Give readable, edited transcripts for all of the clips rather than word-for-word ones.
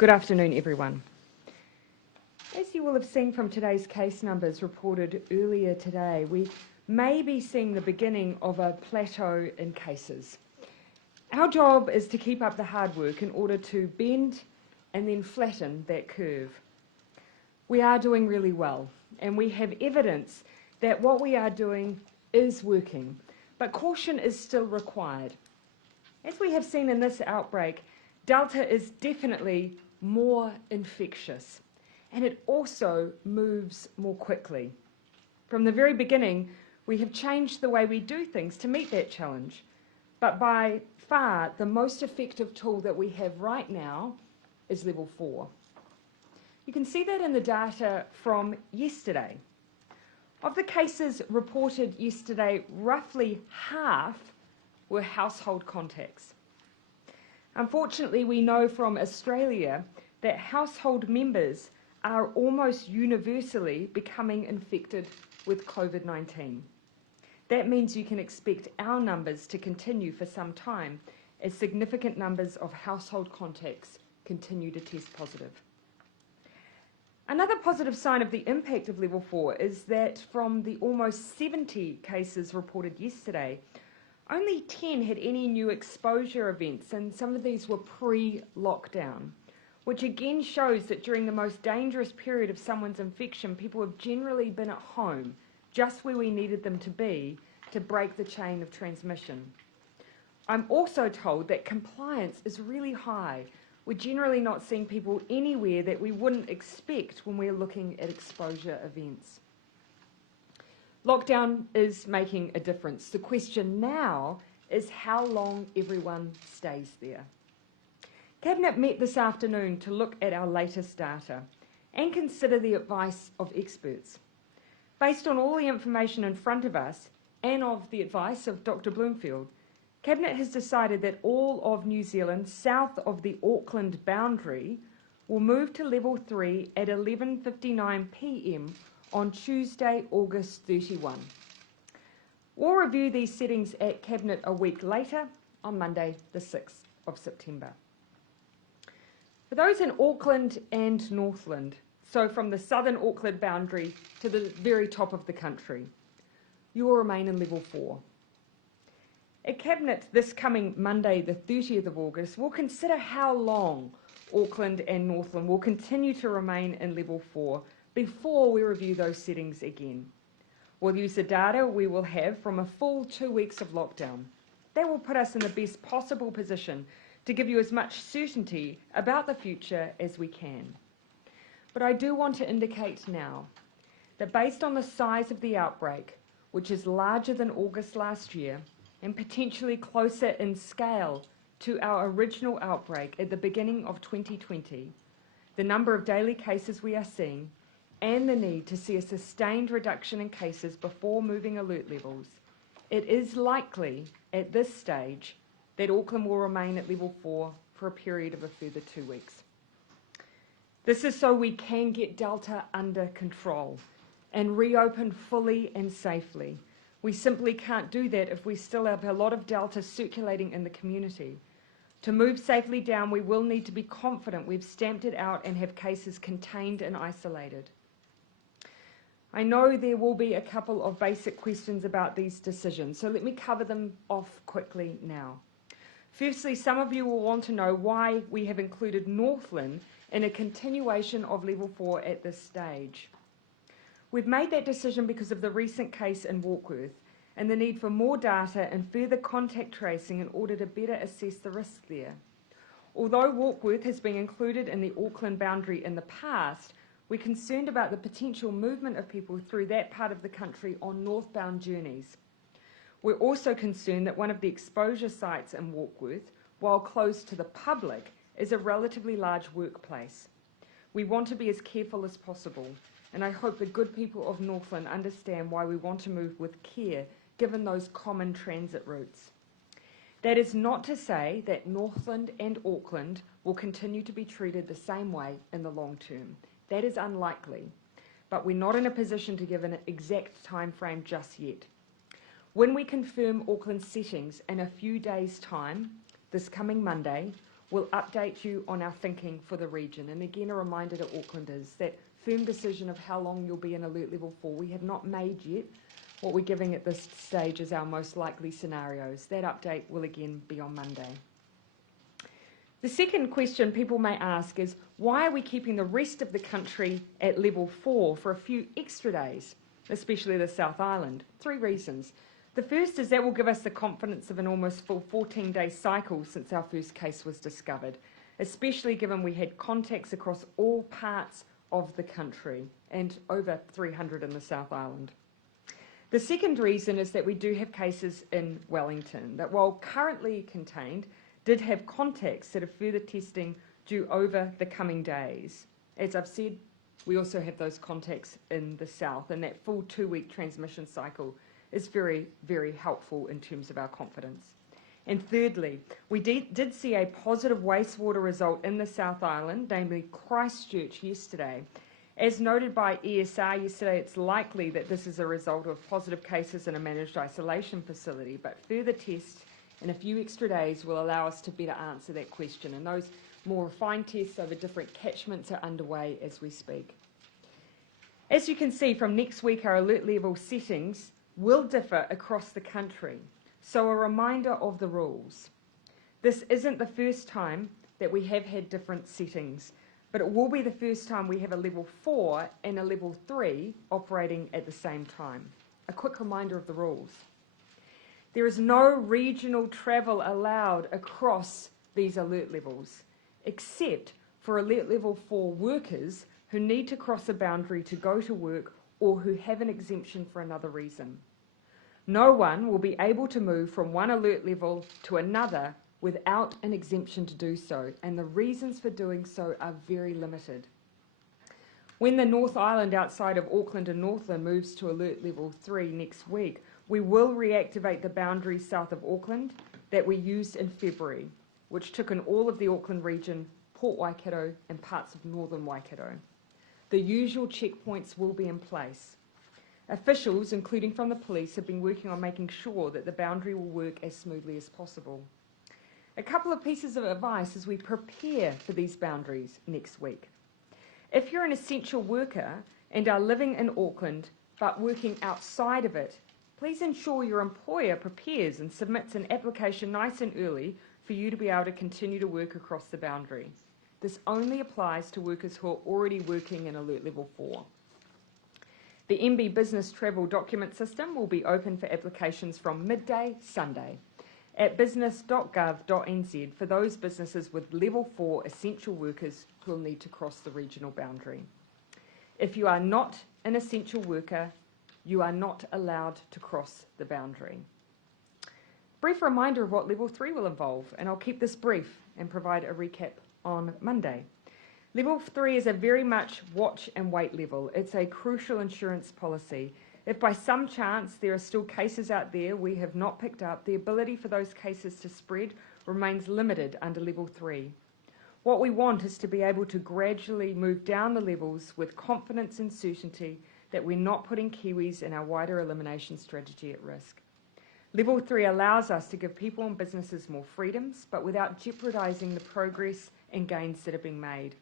Good afternoon, everyone. As you will have seen from today's case numbers reported earlier today, we may be seeing the beginning of a plateau in cases. Our job is to keep up the hard work in order to bend and then flatten that curve. We are doing really well, and we have evidence that what we are doing is working, but caution is still required. As we have seen in this outbreak, Delta is definitely more infectious, and it also moves more quickly. From the very beginning, we have changed the way we do things to meet that challenge, but by far the most effective tool that we have right now is level 4. You can see that in the data from yesterday. Of the cases reported yesterday, roughly half were household contacts. Unfortunately, we know from Australia that household members are almost universally becoming infected with COVID-19. That means you can expect our numbers to continue for some time as significant numbers of household contacts continue to test positive. Another positive sign of the impact of level 4 is that from the almost 70 cases reported yesterday, only 10 had any new exposure events, and some of these were pre-lockdown, which again shows that during the most dangerous period of someone's infection, people have generally been at home, just where we needed them to be to break the chain of transmission. I'm also told that compliance is really high. We're generally not seeing people anywhere that we wouldn't expect when we're looking at exposure events. Lockdown is making a difference. The question now is how long everyone stays there. Cabinet met this afternoon to look at our latest data and consider the advice of experts. Based on all the information in front of us and of the advice of Dr. Bloomfield, Cabinet has decided that all of New Zealand south of the Auckland boundary will move to level 3 at 11:59 p.m. on Tuesday, August 31. We'll review these settings at Cabinet a week later on Monday, the 6th of September. For those in Auckland and Northland, so from the southern Auckland boundary to the very top of the country, you will remain in level 4. At Cabinet this coming Monday, the 30th of August, we'll consider how long Auckland and Northland will continue to remain in level 4 before we review those settings again. We'll use the data we will have from a full 2 weeks of lockdown. That will put us in the best possible position to give you as much certainty about the future as we can. But I do want to indicate now that based on the size of the outbreak, which is larger than August last year and potentially closer in scale to our original outbreak at the beginning of 2020, the number of daily cases we are seeing, and the need to see a sustained reduction in cases before moving alert levels, it is likely at this stage that Auckland will remain at level 4 for a period of a further 2 weeks. This is so we can get Delta under control and reopen fully and safely. We simply can't do that if we still have a lot of Delta circulating in the community. To move safely down, we will need to be confident we've stamped it out and have cases contained and isolated. I know there will be a couple of basic questions about these decisions, so let me cover them off quickly now. Firstly, some of you will want to know why we have included Northland in a continuation of level 4 at this stage. We've made that decision because of the recent case in Warkworth and the need for more data and further contact tracing in order to better assess the risk there. Although Warkworth has been included in the Auckland boundary in the past, we're concerned about the potential movement of people through that part of the country on northbound journeys. We're also concerned that one of the exposure sites in Warkworth, while closed to the public, is a relatively large workplace. We want to be as careful as possible, and I hope the good people of Northland understand why we want to move with care given those common transit routes. That is not to say that Northland and Auckland will continue to be treated the same way in the long term. That is unlikely, but we're not in a position to give an exact time frame just yet. When we confirm Auckland settings in a few days' time, this coming Monday, we'll update you on our thinking for the region. And again, a reminder to Aucklanders that firm decision of how long you'll be in alert level 4 we have not made yet. What we're giving at this stage is our most likely scenarios. That update will again be on Monday. The second question people may ask is, why are we keeping the rest of the country at level 4 for a few extra days, especially the South Island? 3 reasons. The first is that will give us the confidence of an almost full 14-day cycle since our first case was discovered, especially given we had contacts across all parts of the country and over 300 in the South Island. The second reason is that we do have cases in Wellington that, while currently contained, did have contacts that have further testing due over the coming days. As I've said, we also have those contacts in the south, and that full 2-week transmission cycle is very, very helpful in terms of our confidence. And thirdly, we did see a positive wastewater result in the South Island, namely Christchurch yesterday. As noted by ESR yesterday, it's likely that this is a result of positive cases in a managed isolation facility, but further tests in a few extra days will allow us to better answer that question, and those more refined tests over different catchments are underway as we speak. As you can see from next week, our alert level settings will differ across the country, so a reminder of the rules. This isn't the first time that we have had different settings, but it will be the first time we have a level 4 and a level 3 operating at the same time. A quick reminder of the rules. There is no regional travel allowed across these alert levels, except for alert level 4 workers who need to cross a boundary to go to work or who have an exemption for another reason. No one will be able to move from one alert level to another without an exemption to do so, and the reasons for doing so are very limited. When the North Island outside of Auckland and Northland moves to alert level 3 next week, we will reactivate the boundaries south of Auckland that we used in February, which took in all of the Auckland region, Port Waikato and parts of northern Waikato. The usual checkpoints will be in place. Officials, including from the police, have been working on making sure that the boundary will work as smoothly as possible. A couple of pieces of advice as we prepare for these boundaries next week. If you're an essential worker and are living in Auckland but working outside of it, please ensure your employer prepares and submits an application nice and early for you to be able to continue to work across the boundary. This only applies to workers who are already working in alert level 4. The MB Business Travel Document System will be open for applications from midday Sunday at business.gov.nz for those businesses with level 4 essential workers who will need to cross the regional boundary. If you are not an essential worker, you are not allowed to cross the boundary. Brief reminder of what level 3 will involve, and I'll keep this brief and provide a recap on Monday. Level 3 is a very much watch and wait level. It's a crucial insurance policy. If by some chance there are still cases out there we have not picked up, the ability for those cases to spread remains limited under level 3. What we want is to be able to gradually move down the levels with confidence and certainty that we're not putting Kiwis and our wider elimination strategy at risk. Level 3 allows us to give people and businesses more freedoms, but without jeopardising the progress and gains that are being made.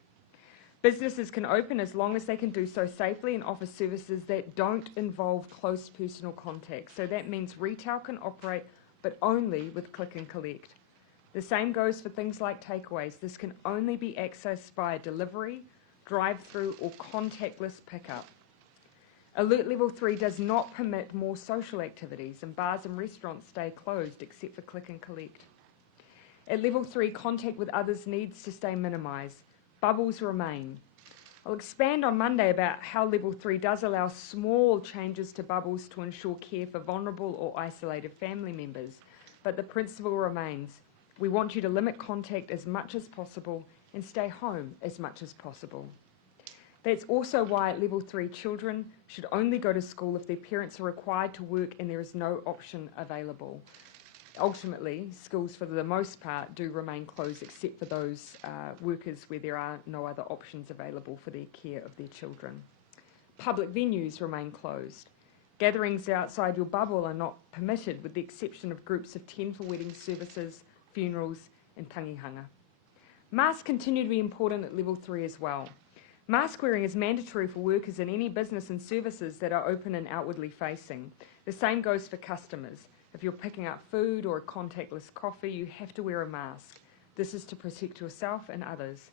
Businesses can open as long as they can do so safely and offer services that don't involve close personal contact. So that means retail can operate, but only with click and collect. The same goes for things like takeaways. This can only be accessed via delivery, drive-through or contactless pickup. Alert level 3 does not permit more social activities, and bars and restaurants stay closed except for click and collect. At level 3, contact with others needs to stay minimised. Bubbles remain. I'll expand on Monday about how level 3 does allow small changes to bubbles to ensure care for vulnerable or isolated family members, but the principle remains. We want you to limit contact as much as possible and stay home as much as possible. That's also why at level 3 children should only go to school if their parents are required to work and there is no option available. Ultimately, schools for the most part do remain closed except for those workers where there are no other options available for their care of their children. Public venues remain closed. Gatherings outside your bubble are not permitted with the exception of groups of 10 for wedding services, funerals and tangihanga. Masks continue to be important at level 3 as well. Mask wearing is mandatory for workers in any business and services that are open and outwardly facing. The same goes for customers. If you're picking up food or a contactless coffee, you have to wear a mask. This is to protect yourself and others.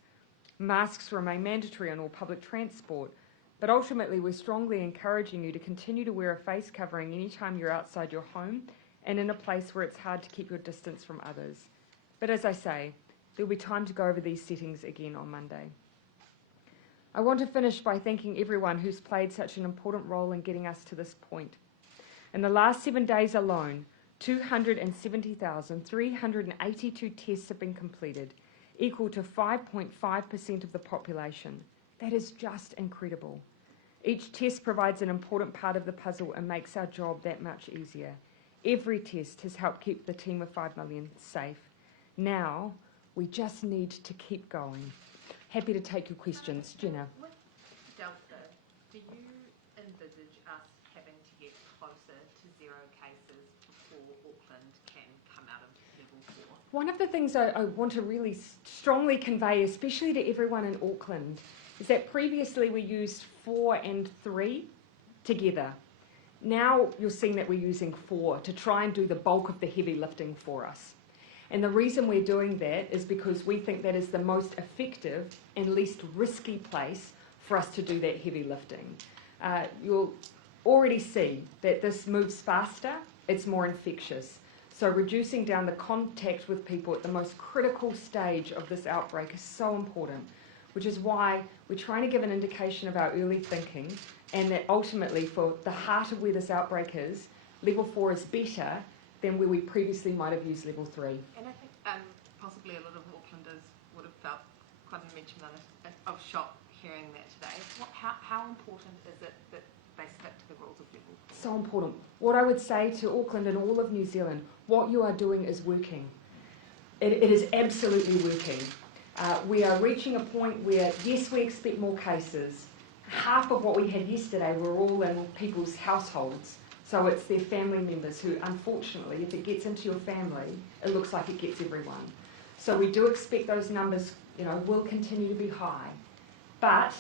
Masks remain mandatory on all public transport, but ultimately we're strongly encouraging you to continue to wear a face covering anytime you're outside your home and in a place where it's hard to keep your distance from others. But as I say, there'll be time to go over these settings again on Monday. I want to finish by thanking everyone who's played such an important role in getting us to this point. In the last 7 days alone, 270,382 tests have been completed, equal to 5.5% of the population. That is just incredible. Each test provides an important part of the puzzle and makes our job that much easier. Every test has helped keep the team of 5 million safe. Now, we just need to keep going. Happy to take your questions. Jenna. With Delta, do you envisage us having to get closer to 0 cases before Auckland can come out of level 4? One of the things I want to really strongly convey, especially to everyone in Auckland, is that previously we used 4 and 3 together. Now you're seeing that we're using 4 to try and do the bulk of the heavy lifting for us. And the reason we're doing that is because we think that is the most effective and least risky place for us to do that heavy lifting. You'll already see that this moves faster, it's more infectious. So reducing down the contact with people at the most critical stage of this outbreak is so important, which is why we're trying to give an indication of our early thinking, and that ultimately for the heart of where this outbreak is, level 4 is better than where we previously might have used level 3. And I think possibly a lot of Aucklanders would have felt quite a mention of shock hearing that today. How important is it that they stick to the rules of level 4? So important. What I would say to Auckland and all of New Zealand, what you are doing is working. It is absolutely working. We are reaching a point where, yes, we expect more cases. Half of what we had yesterday were all in people's households. So it's their family members who, unfortunately, if it gets into your family, it looks like it gets everyone. So we do expect those numbers, will continue to be high. But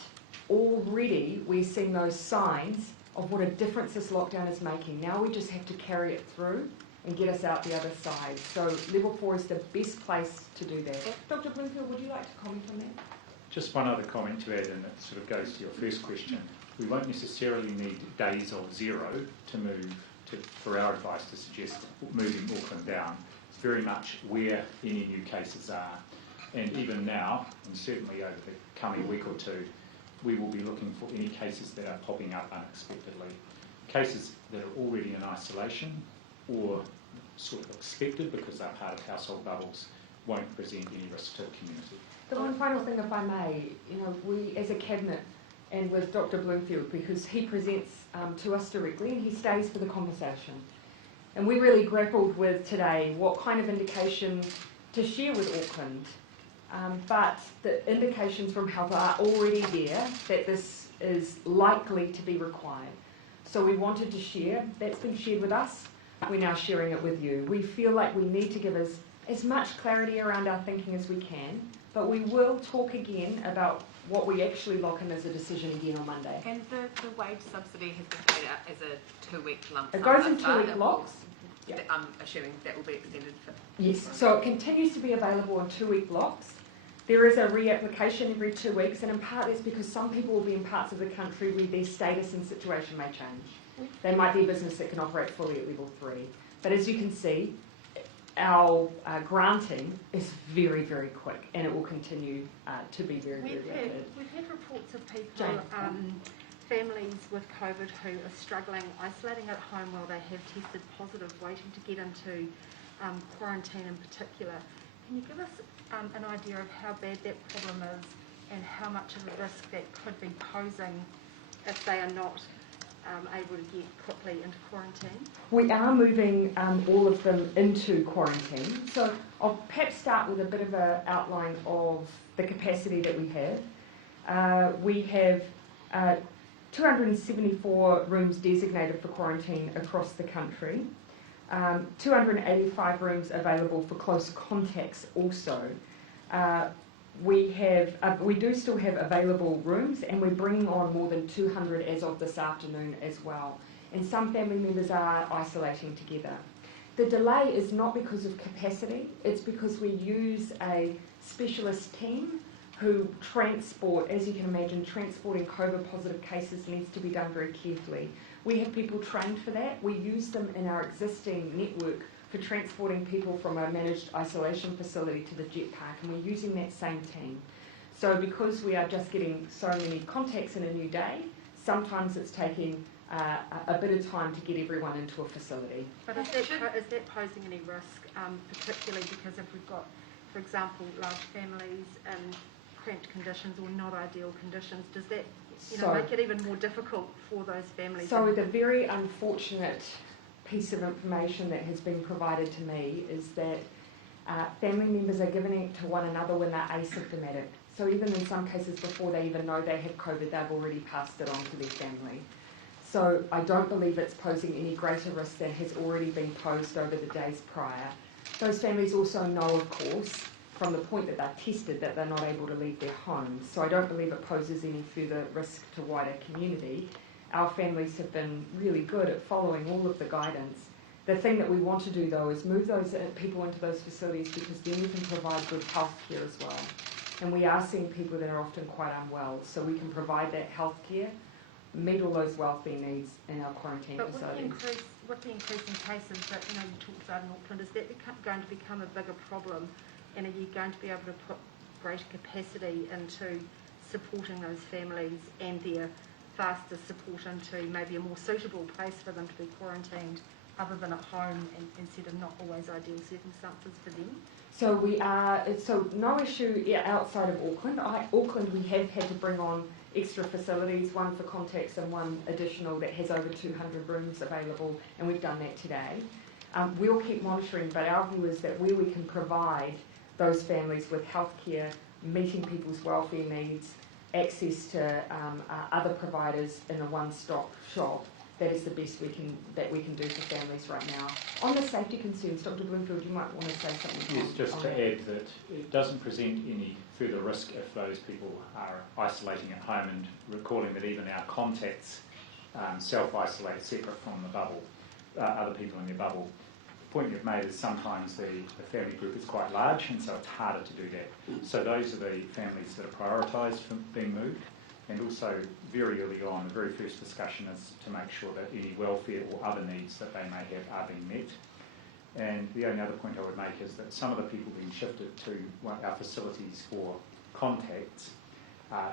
already we're seeing those signs of what a difference this lockdown is making. Now we just have to carry it through and get us out the other side. So level 4 is the best place to do that. Dr. Bloomfield, would you like to comment on that? Just one other comment to add, and it sort of goes to your first question. We won't necessarily need days of 0 to move for our advice to suggest moving Auckland down. It's very much where any new cases are. And even now, and certainly over the coming week or two, we will be looking for any cases that are popping up unexpectedly. Cases that are already in isolation or sort of expected because they're part of household bubbles won't present any risk to the community. The one final thing, if I may, we as a cabinet and with Dr. Bloomfield, because he presents to us directly and he stays for the conversation. And we really grappled with today what kind of indication to share with Auckland. But the indications from health are already there that this is likely to be required. So we wanted to share. That's been shared with us. We're now sharing it with you. We feel like we need to give us as much clarity around our thinking as we can, but we will talk again about what we actually lock in as a decision again on Monday. And the wage subsidy has been paid out as a 2-week lump sum. It goes in 2-week blocks. Yeah. I'm assuming that will be extended for... Yes, so it continues to be available in 2-week blocks. There is a reapplication every 2 weeks, and in part that's because some people will be in parts of the country where their status and situation may change. They might be a business that can operate fully at level 3. But as you can see, our granting is very, very quick, and it will continue to be very, very rapid. We've had reports of people, families with COVID who are struggling, isolating at home while they have tested positive, waiting to get into quarantine in particular. Can you give us an idea of how bad that problem is and how much of a risk that could be posing if they are not able to get quickly into quarantine? We are moving all of them into quarantine. So I'll perhaps start with a bit of an outline of the capacity that we have. We have 274 rooms designated for quarantine across the country. 285 rooms available for close contacts also. we do still have available rooms, and we're bringing on more than 200 as of this afternoon as well. And some family members are isolating together. The delay is not because of capacity, it's because we use a specialist team who transport, as you can imagine, transporting COVID positive cases needs to be done very carefully. We have people trained for that. We use them in our existing network for transporting people from a managed isolation facility to the jet park, and we're using that same team. So because we are just getting so many contacts in a new day, sometimes it's taking a bit of time to get everyone into a facility. But is that posing any risk, particularly because if we've got, for example, large families and cramped conditions or not ideal conditions, does that make it even more difficult for those families? So the very unfortunate piece of information that has been provided to me is that family members are giving it to one another when they're asymptomatic. So even in some cases before they even know they have COVID, they've already passed it on to their family. So I don't believe it's posing any greater risk than has already been posed over the days prior. Those families also know, of course, from the point that they're tested, that they're not able to leave their homes. So I don't believe it poses any further risk to wider community. Our families have been really good at following all of the guidance. The thing that we want to do, though, is move those people into those facilities, because then we can provide good health care as well. And we are seeing people that are often quite unwell, so we can provide that health care, meet all those welfare needs in our quarantine facilities. With the increase in cases that you talked about in Auckland, is that going to become a bigger problem? And are you going to be able to put greater capacity into supporting those families and their faster support into maybe a more suitable place for them to be quarantined other than at home instead of not always ideal circumstances for them? So no issue outside of Auckland. Auckland, we have had to bring on extra facilities, one for contacts and one additional that has over 200 rooms available, and we've done that today. We'll keep monitoring, but our view is that where we can provide those families with healthcare, meeting people's welfare needs, access to other providers in a one-stop shop, that is the best we can do for families right now. On the safety concerns, Dr. Bloomfield, you might want to say something. Yes, just to add that it doesn't present any further risk if those people are isolating at home, and recalling that even our contacts self-isolate separate from the bubble, other people in their bubble. The point you've made is sometimes the family group is quite large, and so it's harder to do that. So those are the families that are prioritised for being moved. And also, very early on, the very first discussion is to make sure that any welfare or other needs that they may have are being met. And the only other point I would make is that some of the people being shifted to our facilities for contacts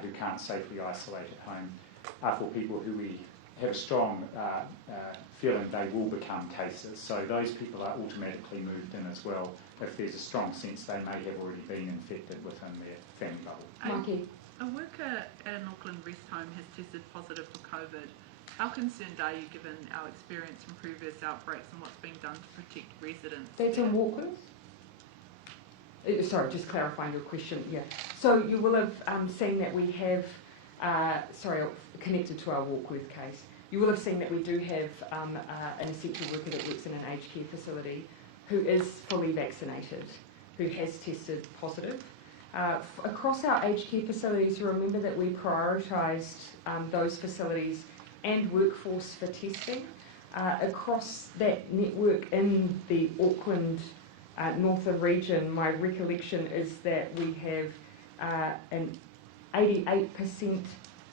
who can't safely isolate at home are for people who we have a strong feeling they will become cases. So those people are automatically moved in as well if there's a strong sense they may have already been infected within their family bubble. Mikey? A worker at an Auckland rest home has tested positive for COVID. How concerned are you given our experience from previous outbreaks and what's being done to protect residents? That's in Auckland? Sorry, just clarifying your question. Yeah. So you will have seen that we have, connected to our Warkworth case, you will have seen that we do have an essential worker that works in an aged care facility who is fully vaccinated, who has tested positive. Across our aged care facilities, you remember that we prioritised those facilities and workforce for testing. Across that network in the Auckland northern region, my recollection is that we have an 88%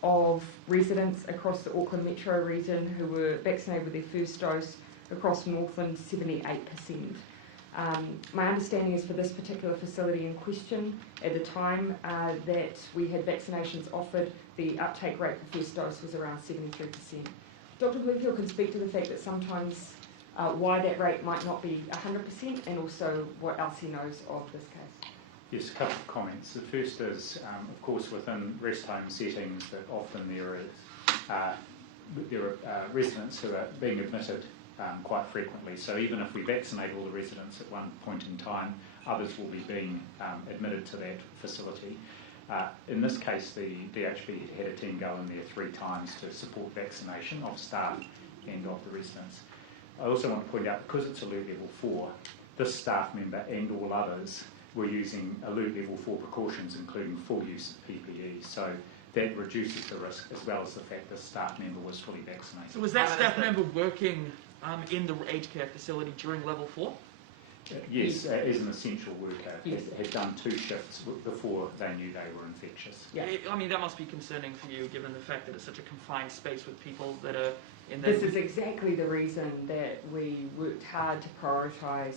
of residents across the Auckland metro region who were vaccinated with their first dose. Across Northland, 78%. My understanding is for this particular facility in question, at the time that we had vaccinations offered, the uptake rate for first dose was around 73%. Dr. Bloomfield can speak to the fact that sometimes why that rate might not be 100%, and also what else he knows of this case. Yes, a couple of comments. The first is, of course, within rest home settings, that often there are residents who are being admitted quite frequently. So even if we vaccinate all the residents at one point in time, others will be being admitted to that facility. In this case, the DHB had a team go in there 3 times to support vaccination of staff and of the residents. I also want to point out, because it's alert level 4, this staff member and all others were using alert level 4 precautions, including full use of PPE. So that reduces the risk, as well as the fact the staff member was fully vaccinated. So was that staff member working in the aged care facility during level 4? Yes, as an essential worker, Yes. had done 2 shifts before they knew they were infectious. Yeah. I mean, that must be concerning for you, given the fact that it's such a confined space with people that are in that... This is exactly the reason that we worked hard to prioritise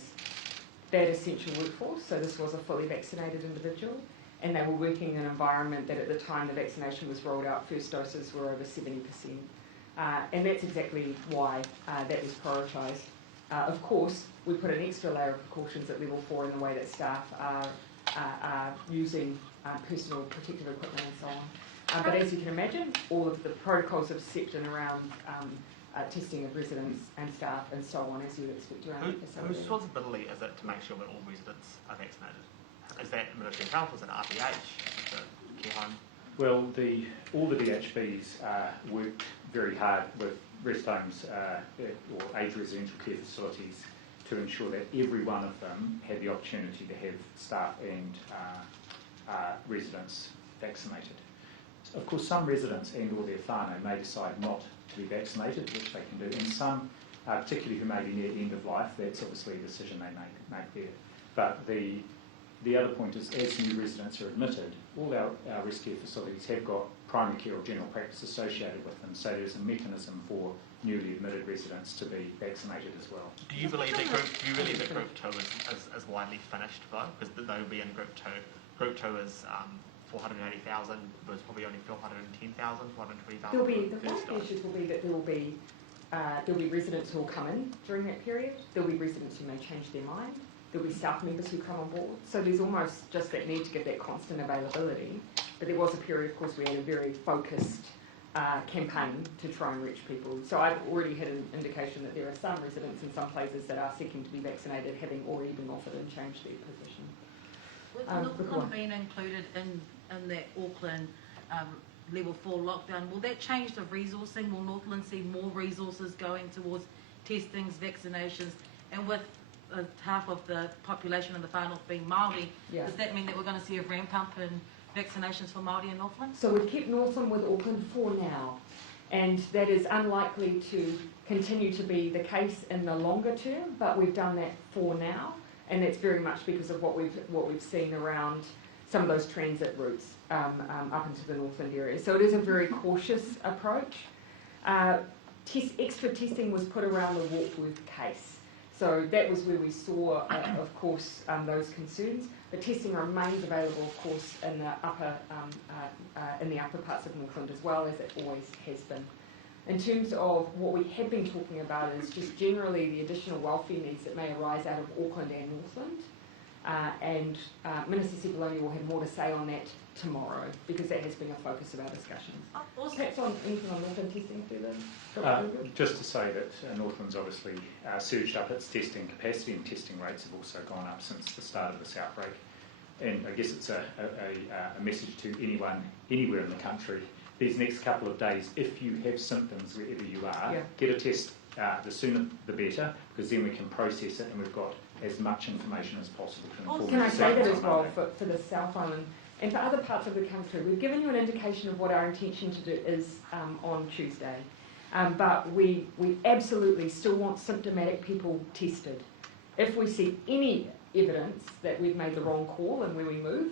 that essential workforce. So this was a fully vaccinated individual, and they were working in an environment that at the time the vaccination was rolled out, first doses were over 70%. And that's exactly why that was prioritised. Of course, we put an extra layer of precautions at level 4 in the way that staff are using personal protective equipment and so on. But as you can imagine, all of the protocols have set in around testing of residents and staff and so on, as you would expect around the facility. Whose responsibility is it to make sure that all residents are vaccinated? Is that Military Health, is it RPH, is it care home? Well, all the DHBs worked very hard with rest homes or age residential care facilities to ensure that every one of them had the opportunity to have staff and residents vaccinated. Of course, some residents and or their whānau may decide not to be vaccinated, which they can do, and some, particularly who may be near the end of life, that's obviously a decision they make there. But the other point is, as new residents are admitted, all our rest care facilities have got primary care or general practice associated with them, so there's a mechanism for newly admitted residents to be vaccinated as well. Do you believe that group 2 is widely finished though? Because they would be in group 2. Group 2 is 480,000, but it's probably only 410,000, 420,000. There'll be, the one issues will be that there'll be residents who will come in during that period. There'll be residents who may change their mind. There'll be staff members who come on board. So there's almost just that need to get that constant availability. But there was a period, of course, we had a very focused campaign to try and reach people. So I've already had an indication that there are some residents in some places that are seeking to be vaccinated, having already been offered and changed their position. With Auckland being included in that Auckland level 4 lockdown, will that change the resourcing? Will Northland see more resources going towards testings, vaccinations, and with half of the population in the far north being Māori, Yeah. does that mean that we're going to see a ramp up in vaccinations for Māori in Northland? So we've kept Northland with Auckland for now, and that is unlikely to continue to be the case in the longer term, but we've done that for now, and that's very much because of what we've seen around some of those transit routes up into the Northland area. So it is a very cautious approach. Extra testing was put around the Warkworth case. So that was where we saw, of course, those concerns. The testing remains available, of course, in the upper parts of Northland as well, as it always has been. In terms of what we have been talking about is just generally the additional welfare needs that may arise out of Auckland and Northland. And Minister Sepuloni will have more to say on that tomorrow, because that has been a focus of our discussions. Also, Perhaps on anything on Northland testing further? Just to say that Northland's obviously surged up its testing capacity, and testing rates have also gone up since the start of this outbreak. And I guess it's a message to anyone, anywhere in the country, these next couple of days, if you have symptoms wherever you are, get a test, the sooner the better, because then we can process it and we've got as much information as possible to inform. Can I say that as well for the South Island and for other parts of the country? We've given you an indication of what our intention to do is on Tuesday, but we absolutely still want symptomatic people tested. If we see any evidence that we've made the wrong call and where we move,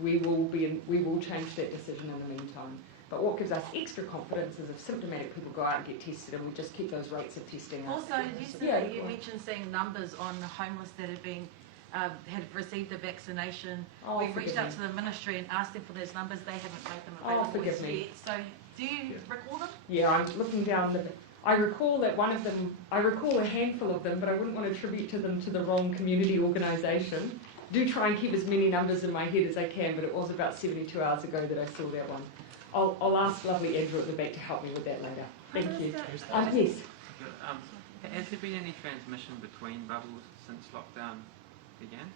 we will change that decision in the meantime. But what gives us extra confidence is if symptomatic people go out and get tested, and we just keep those rates of testing up. also yesterday you mentioned seeing numbers on the homeless that have been had received the vaccination. Oh, We've reached forgive out me. to the ministry and asked them for those numbers. They haven't made them Oh, available forgive me. yet. So do you recall them? Yeah, I'm looking down I recall that one of them, I recall a handful of them, but I wouldn't want to attribute to them to the wrong community organisation. Do try and keep as many numbers in my head as I can, but it was about 72 hours ago that I saw that one. I'll ask lovely Andrew at the back to help me with that later. Thank you. Yes. Has there been any transmission between bubbles since lockdown began?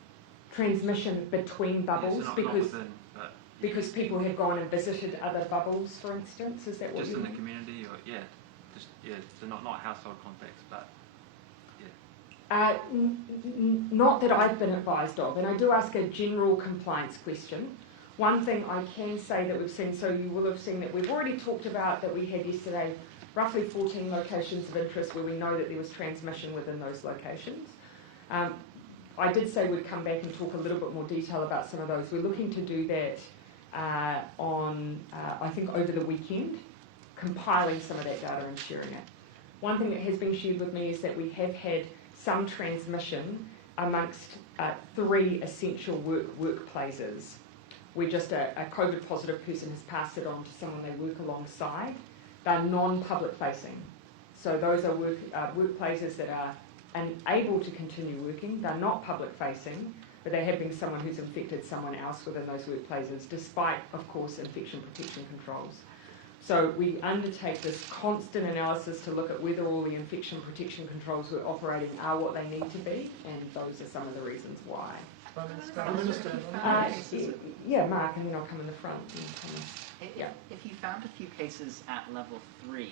Transmission between bubbles, Not because within, but because people have gone and visited other bubbles, for instance. Is that what just you in the mean? community, or so not household contacts, but Not that I've been advised of, and I do ask a general compliance question. One thing I can say that we've seen, so you will have seen that we've already talked about that we had yesterday roughly 14 locations of interest where we know that there was transmission within those locations. I did say we'd come back and talk a little bit more detail about some of those. We're looking to do that I think over the weekend, compiling some of that data and sharing it. One thing that has been shared with me is that we have had some transmission amongst 3 essential workplaces where just a COVID positive person has passed it on to someone they work alongside. They're non-public facing. So those are workplaces that are unable to continue working. They're not public facing, but they have been someone who's infected someone else within those workplaces, despite, of course, infection protection controls. So we undertake this constant analysis to look at whether all the infection protection controls we're operating are what they need to be, and those are some of the reasons why. Prime Minister. Yeah, Mark, and then I'll come in the front. If you found a few cases at level 3,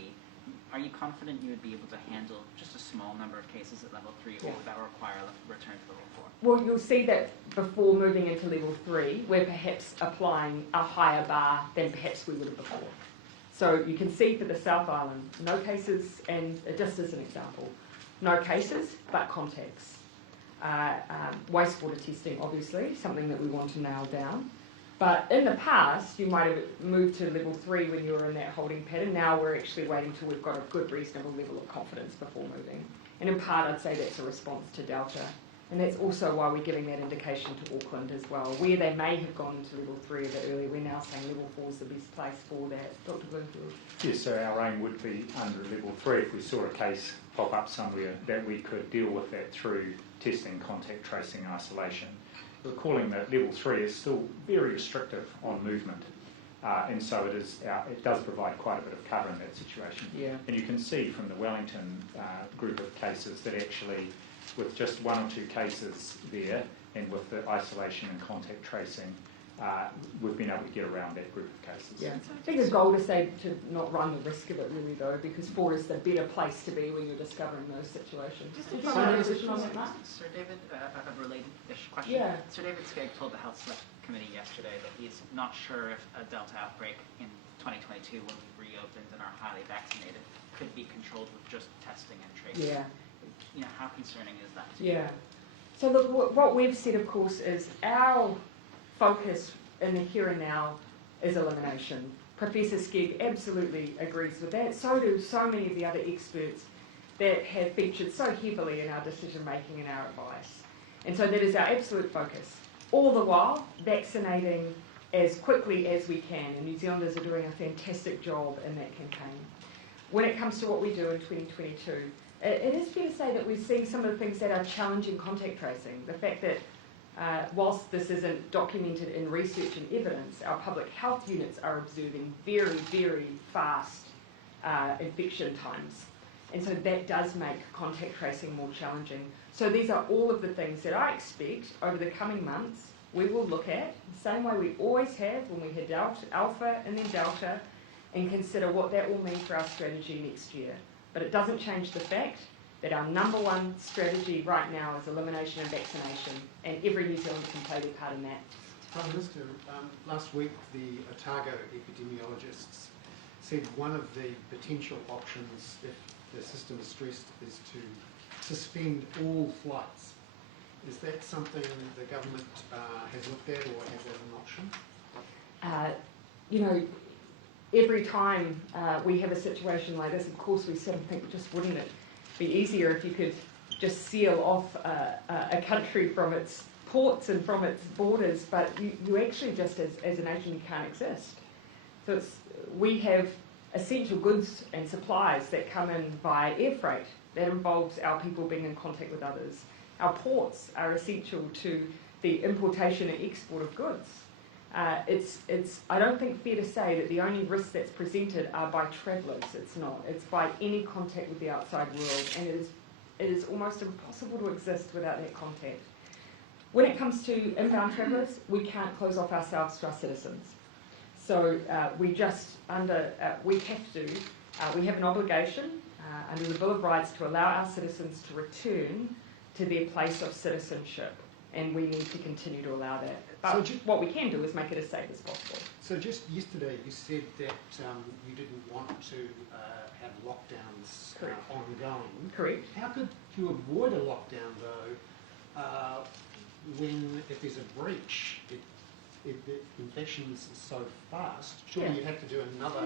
are you confident you would be able to handle just a small number of cases at level 3, or would that require a return to level 4? Well, you'll see that before moving into level 3, we're perhaps applying a higher bar than perhaps we would have before. So you can see for the South Island, no cases, and just as an example, no cases, but contacts. Wastewater testing, obviously, something that we want to nail down. But in the past, you might have moved to level 3 when you were in that holding pattern. Now we're actually waiting till we've got a good, reasonable level of confidence before moving. And in part, I'd say that's a response to Delta. And that's also why we're giving that indication to Auckland as well. Where they may have gone into level 3 a bit earlier, we're now saying level 4 is the best place for that. Dr. Bloomfield? Yes, so our aim would be under level 3 if we saw a case pop up somewhere that we could deal with that through testing, contact tracing, isolation. Recalling that level 3 is still very restrictive on movement, and so it does provide quite a bit of cover in that situation. Yeah. And you can see from the Wellington group of cases that actually, with just 1 or 2 cases there, and with the isolation and contact tracing, we've been able to get around that group of cases. Yeah. I think the goal is to not run the risk of it really though, because 4 is the better place to be when you're discovering those situations. Sir David, a related-ish question. Yeah. Sir David Skegg told the Health Select Committee yesterday that he's not sure if a Delta outbreak in 2022, when we reopened and are highly vaccinated, could be controlled with just testing and tracing. Yeah. You know, how concerning is that to you? Yeah. So look, what we've said, of course, is our focus in the here and now is elimination. Professor Skegg absolutely agrees with that. So do so many of the other experts that have featured so heavily in our decision making and our advice. And so that is our absolute focus. All the while, vaccinating as quickly as we can. And New Zealanders are doing a fantastic job in that campaign. When it comes to what we do in 2022, it is fair to say that we're seeing some of the things that are challenging contact tracing. The fact that whilst this isn't documented in research and evidence, our public health units are observing very, very fast infection times. And so that does make contact tracing more challenging. So these are all of the things that I expect over the coming months we will look at, the same way we always have when we had Alpha and then Delta, and consider what that will mean for our strategy next year. But it doesn't change the fact that our number 1 strategy right now is elimination and vaccination, and every New Zealander can play their part in that. Prime Minister, last week the Otago epidemiologists said one of the potential options, if the system is stressed, is to suspend all flights. Is that something the government has looked at or has as an option? You know, every time we have a situation like this, of course we sort of think, just wouldn't it be easier if you could just seal off a country from its ports and from its borders, but you actually just, as a nation, you can't exist. So we have essential goods and supplies that come in via air freight. That involves our people being in contact with others. Our ports are essential to the importation and export of goods. It's I don't think fair to say that the only risks that's presented are by travellers. It's not. It's by any contact with the outside world, and it is almost impossible to exist without that contact. When it comes to inbound travellers, we can't close off ourselves to our citizens. So we have an obligation under the Bill of Rights to allow our citizens to return to their place of citizenship, and we need to continue to allow that. So But what we can do is make it as safe as possible. So just yesterday you said that you didn't want to have lockdowns ongoing. Correct. How could you avoid a lockdown though when if there's a breach, if the infections are so fast, surely you'd have to do another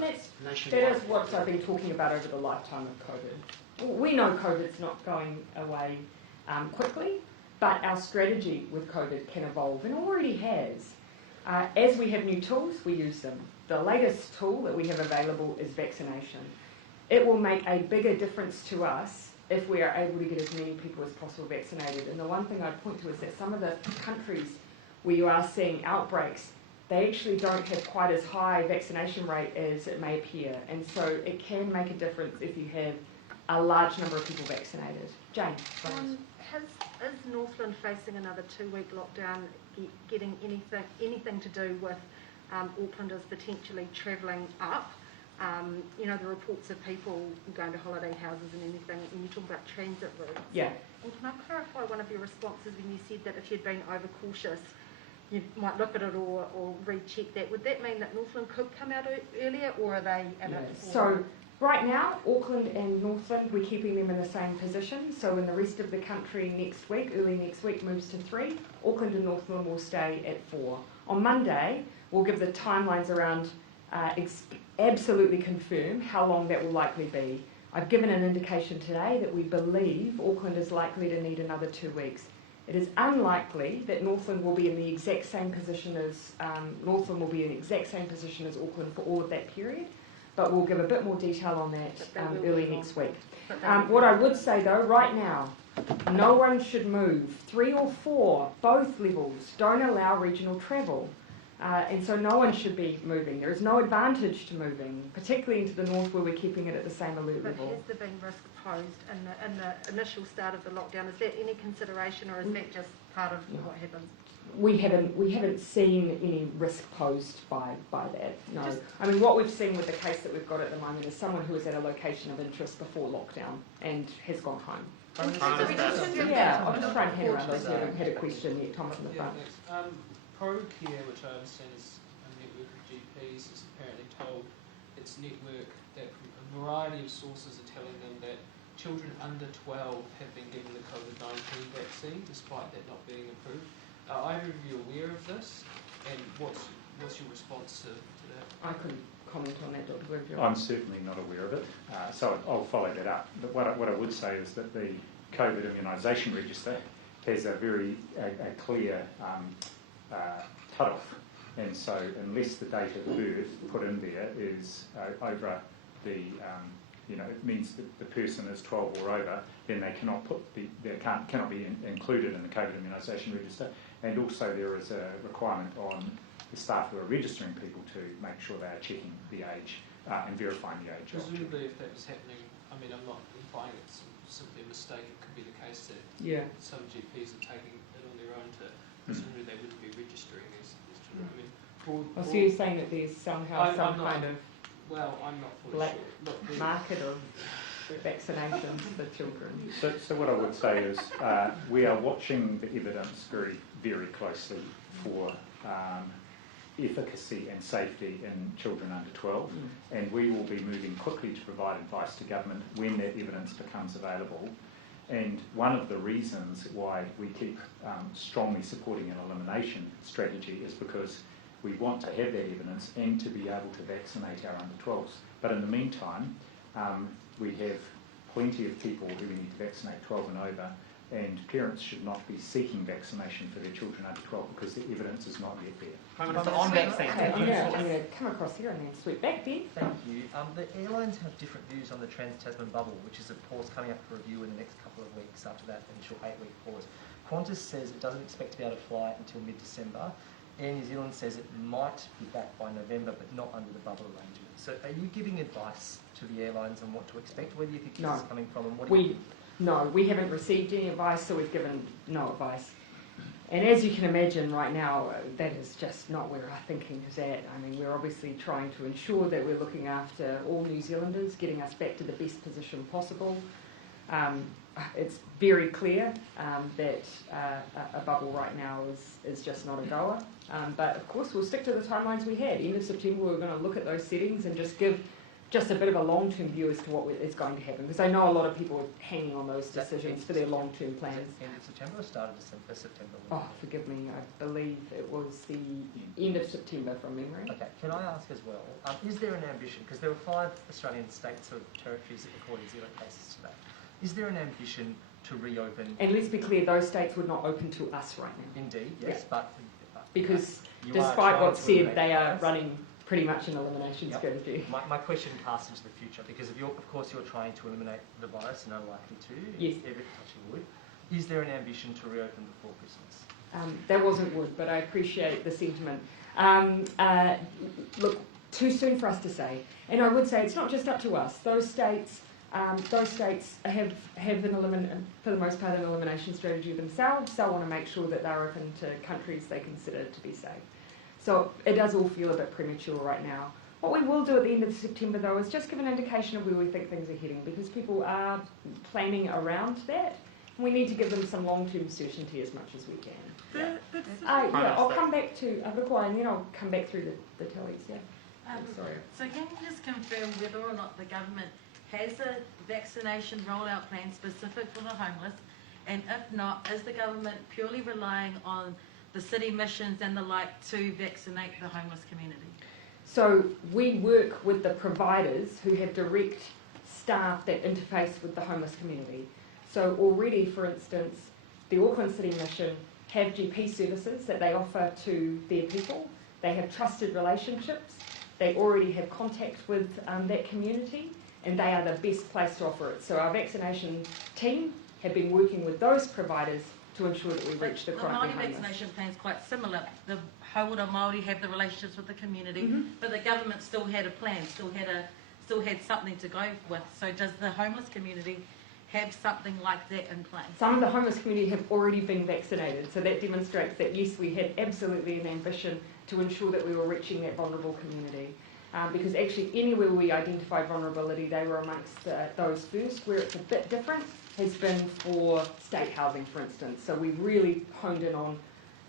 nationwide. That is what I've been talking about over the lifetime of COVID. We know COVID's not going away quickly, but our strategy with COVID can evolve and already has. As we have new tools, we use them. The latest tool that we have available is vaccination. It will make a bigger difference to us if we are able to get as many people as possible vaccinated. And the one thing I'd point to is that some of the countries where you are seeing outbreaks, they actually don't have quite as high vaccination rate as it may appear. And so it can make a difference if you have a large number of people vaccinated. Jane? Is Northland facing another 2-week lockdown getting anything to do with Aucklanders potentially travelling up? The reports of people going to holiday houses and anything, when you talk about transit routes. Yeah. And can I clarify one of your responses when you said that if you'd been overcautious, you might look at it or recheck that? Would that mean that Northland could come out earlier, or are they in it? So right now, Auckland and Northland, we're keeping them in the same position. So in the rest of the country next week, early next week, moves to 3. Auckland and Northland will stay at 4. On Monday, we'll give the timelines around absolutely confirm how long that will likely be. I've given an indication today that we believe Auckland is likely to need another 2 weeks. It is unlikely that Northland will be in the exact same position as Auckland for all of that period, but we'll give a bit more detail on that early next week. What I would say though, right now, no one should move. 3 or 4, both levels, don't allow regional travel. And so no one should be moving. There is no advantage to moving, particularly into the north where we're keeping it at the same alert level. But has there been risk posed in the initial start of the lockdown? Is that any consideration, or is that just part of what happens? We haven't seen any risk posed by that. No. I mean, what we've seen with the case that we've got at the moment is someone who was at a location of interest before lockdown and has gone home. Yeah, I'll just try and hand around those who had a question. Yeah, Thomas in the front. ProCare, which I understand is a network of GPs, is apparently told its network that from a variety of sources are telling them that children under 12 have been given the COVID-19 vaccine, despite that not being approved. Are either of you aware of this, and what's your response to that? I couldn't comment on that, Dr. Woodville. I'm certainly not aware of it, so I'll follow that up. But what I would say is that the COVID immunisation register has a very clear cut-off, and so unless the date of birth put in there is over the, it means that the person is 12 or over, then they cannot cannot be included in the COVID immunisation register. And also there is a requirement on the staff who are registering people to make sure they are checking the age and verifying the age. Presumably, if that was happening, I mean, I'm not implying it's simply a mistake. It could be the case that some GPs are taking it on their own to. Presumably they wouldn't be registering as children. I mean, so you're saying that there's somehow some kind of well, I'm not fully black sure. market of vaccinations for children. So what I would say is we are watching the evidence very, very closely for efficacy and safety in children under 12, and we will be moving quickly to provide advice to government when that evidence becomes available. And one of the reasons why we keep strongly supporting an elimination strategy is because we want to have that evidence and to be able to vaccinate our under 12s. But in the meantime, we have plenty of people who we need to vaccinate 12 and over, and parents should not be seeking vaccination for their children under 12 because the evidence is not yet there. Prime Minister, on vaccine. I'm going to come across here and then sweep back then. Thank you. The airlines have different views on the Trans-Tasman bubble, which is of course coming up for review in the next couple of weeks after that initial 8-week pause. Qantas says it doesn't expect to be able to fly until mid-December. Air New Zealand says it might be back by November, but not under the bubble arrangement. So are you giving advice to the airlines on what to expect? Where do you think this is coming from? And what do you No, we haven't received any advice, so we've given no advice. And as you can imagine right now, that is just not where our thinking is at. I mean, we're obviously trying to ensure that we're looking after all New Zealanders, getting us back to the best position possible. it's very clear that a bubble right now is just not a goer. But of course, we'll stick to the timelines we had. End of September, we're going to look at those settings and just give just a bit of a long-term view as to what is going to happen. Because I know a lot of people are hanging on those decisions for their long-term plans. End of September or start of September? Oh, forgive me. I believe it was the end of September from memory. Okay, can I ask as well, is there an ambition, because there are 5 Australian states or territories that recorded 0 cases today, is there an ambition to reopen? And let's be clear, those states would not open to us right now. Indeed, yes, Yeah. but because you are despite trying what's to said, eliminate they are those. running pretty much an elimination strategy. My question casts into the future, because of course you're trying to eliminate the virus and are likely to, Yes. every touching wood. Is there an ambition to reopen before Christmas? That wasn't wood, but I appreciate the sentiment. Look, too soon for us to say. And I would say it's not just up to us. Those states have for the most part, an elimination strategy themselves. They'll want to make sure that they're open to countries they consider to be safe. So it does all feel a bit premature right now. What we will do at the end of September, though, is just give an indication of where we think things are heading, because people are planning around that. We need to give them some long-term certainty as much as we can. I'll come back to Vikwa, and then I'll come back through the tallies. Yeah. Sorry. So can you just confirm whether or not the government has a vaccination rollout plan specific for the homeless, and if not, is the government purely relying on the city missions and the like to vaccinate the homeless community? So we work with the providers who have direct staff that interface with the homeless community. So already, for instance, the Auckland City Mission have GP services that they offer to their people. They have trusted relationships. They already have contact with that community, and they are the best place to offer it. So our vaccination team have been working with those providers to ensure that we reach the chronically Māori homeless. vaccination plan is quite similar. The Hauora Māori have the relationships with the community, but the government still had a plan, still had something to go with. So does the homeless community have something like that in place? Some of the homeless community have already been vaccinated, so that demonstrates that yes, we had absolutely an ambition to ensure that we were reaching that vulnerable community. Because actually anywhere we identified vulnerability, they were amongst those first. Where it's a bit different has been for state housing, for instance. So we really honed in on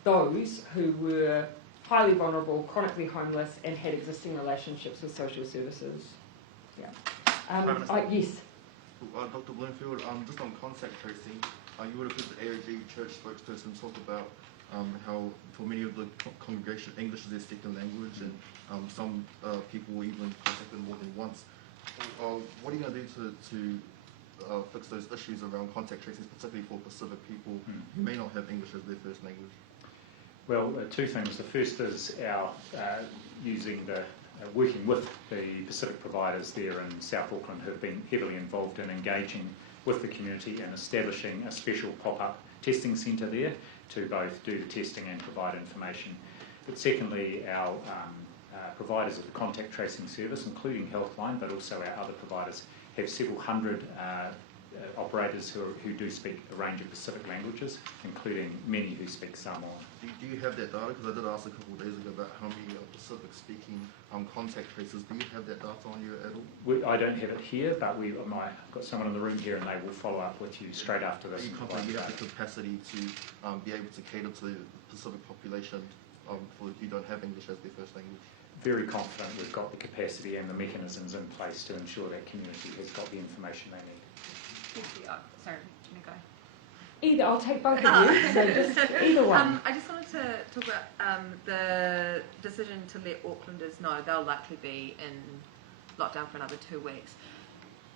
those who were highly vulnerable, chronically homeless, and had existing relationships with social services. Yeah. Yes. Dr. Bloomfield, just on contact tracing, you would have heard the AOG church spokesperson talk about how for many of the congregation, English is their second language, and some people will even contact them more than once. What are you going to do to fix those issues around contact tracing, particularly for Pacific people who may not have English as their first language? Well, 2 things. The first is our working with the Pacific providers there in South Auckland, who have been heavily involved in engaging with the community and establishing a special pop-up testing centre there to both do the testing and provide information. But secondly, our providers of the contact tracing service, including Healthline, but also our other providers, have several hundred operators who do speak a range of Pacific languages, including many who speak Samoan. Do you have that data? Because I did ask a couple of days ago about how many Pacific-speaking contact tracers. Do you have that data on you at all? I don't have it here, but I've got someone in the room here, and they will follow up with you straight after this. Are you confident you have the capacity to be able to cater to the Pacific population for who don't have English as their first language? Very confident we've got the capacity and the mechanisms in place to ensure that community has got the information they need. Sorry, can I go? Either, I'll take both of you, so just either one. I just wanted to talk about the decision to let Aucklanders know they'll likely be in lockdown for another 2 weeks.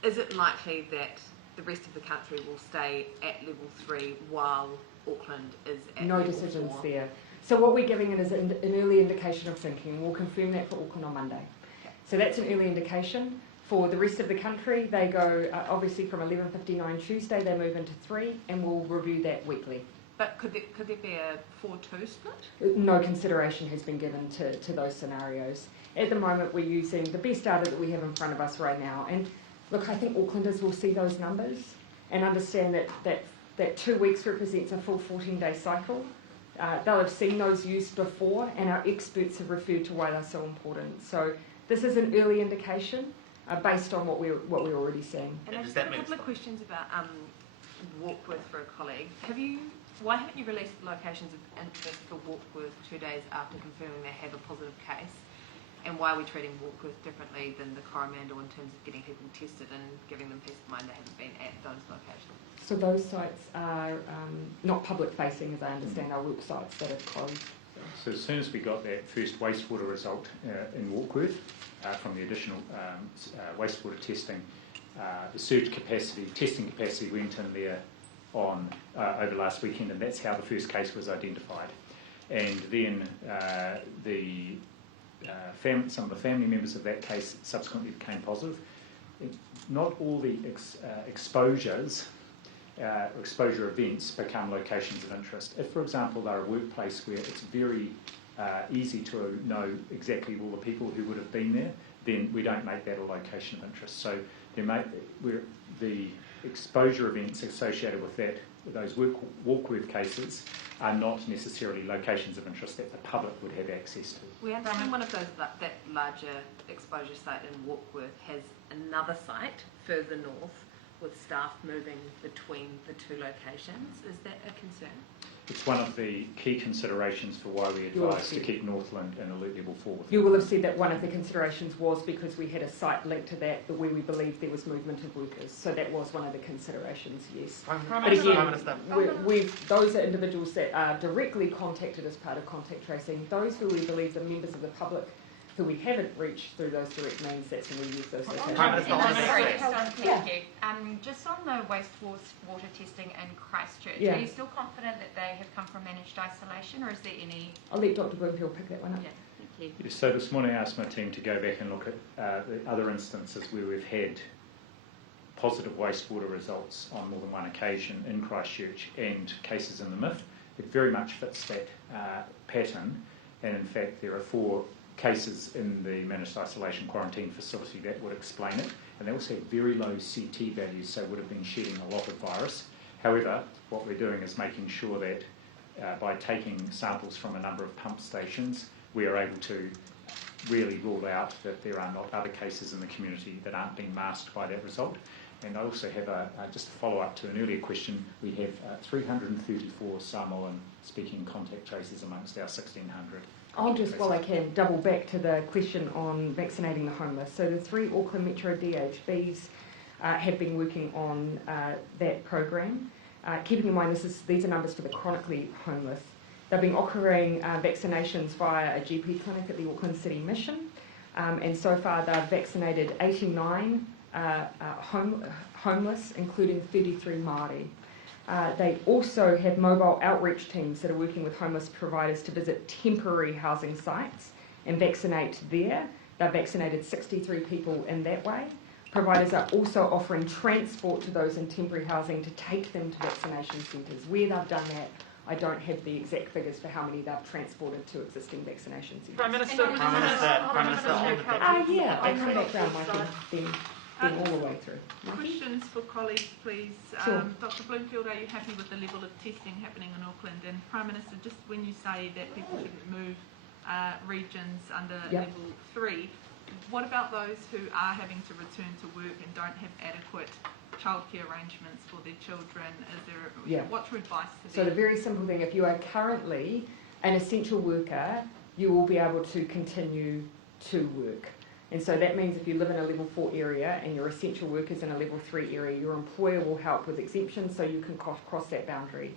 Is it likely that the rest of the country will stay at level 3 while Auckland is at No level decisions 4? there. So what we're giving it is an early indication of thinking. We'll confirm that for Auckland on Monday. So that's an early indication. For the rest of the country, they go, obviously from 11:59 Tuesday, they move into 3, and we'll review that weekly. But could there be a 4-2 split? No consideration has been given to those scenarios. At the moment, we're using the best data that we have in front of us right now. And look, I think Aucklanders will see those numbers and understand that 2 weeks represents a full 14-day cycle. They'll have seen those used before, and our experts have referred to why they're so important. So this is an early indication based on what we're already seeing. And I just have a couple of questions about Warkworth for a colleague. Why haven't you released locations of interest for Warkworth 2 days after confirming they have a positive case? And why are we treating Warkworth differently than the Coromandel in terms of getting people tested and giving them peace of mind they haven't been at those locations? So those sites are not public facing, as I understand, are work sites that are closed. So as soon as we got that first wastewater result in Warkworth from the additional wastewater testing, the surge capacity, testing capacity went in there on over last weekend, and that's how the first case was identified. And then some of the family members of that case subsequently became positive. Not all the exposure events become locations of interest. If, for example, they're a workplace where it's very easy to know exactly all the people who would have been there, then we don't make that a location of interest. So the exposure events associated with that, with those Warkworth cases, are not necessarily locations of interest that the public would have access to. We understand one of those, that larger exposure site in Warkworth has another site further north with staff moving between the two locations. Is that a concern? It's one of the key considerations for why we advise to keep Northland in alert level 4. You will have said that one of the considerations was because we had a site linked to that where we believed there was movement of workers. So that was one of the considerations, yes. But again, those are individuals that are directly contacted as part of contact tracing. Those who we believe are members of the public who we haven't reached through those direct means, that's when we use those locations. Just on the wastewater testing in Christchurch, Yeah. are you still confident that they have come from managed isolation, or is there any... I'll let Dr. Bloomfield pick that one up. Yeah, thank you. So this morning I asked my team to go back and look at the other instances where we've had positive wastewater results on more than one occasion in Christchurch and cases in the MIF. It very much fits that pattern, and in fact there are 4 cases in the managed isolation quarantine facility that would explain it, and they also have very low CT values, so would have been shedding a lot of virus. However, what we're doing is making sure that by taking samples from a number of pump stations, we are able to really rule out that there are not other cases in the community that aren't being masked by that result. And I also have just a follow-up to an earlier question. We have 334 Samoan-speaking contact traces amongst our 1,600. I'll just, while I can, double back to the question on vaccinating the homeless. So the 3 Auckland Metro DHBs have been working on that program. Keeping in mind these are numbers for the chronically homeless. They've been offering vaccinations via a GP clinic at the Auckland City Mission, and so far they've vaccinated 89 homeless, including 33 Māori. They also have mobile outreach teams that are working with homeless providers to visit temporary housing sites and vaccinate there. They've vaccinated 63 people in that way. Providers are also offering transport to those in temporary housing to take them to vaccination centres. Where they've done that, I don't have the exact figures for how many they've transported to existing vaccination centres. Prime Minister. Yeah, I come back round, Mikey, then all the way through. Questions for colleagues, please. Sure. Dr. Bloomfield, are you happy with the level of testing happening in Auckland? And Prime Minister, just when you say that people shouldn't move regions under level 3, what about those who are having to return to work and don't have adequate childcare arrangements for their children? What's your advice to them? So the very simple thing, if you are currently an essential worker, you will be able to continue to work. And so that means if you live in a level 4 area and your essential workers in a level 3 area, your employer will help with exemptions so you can cross that boundary.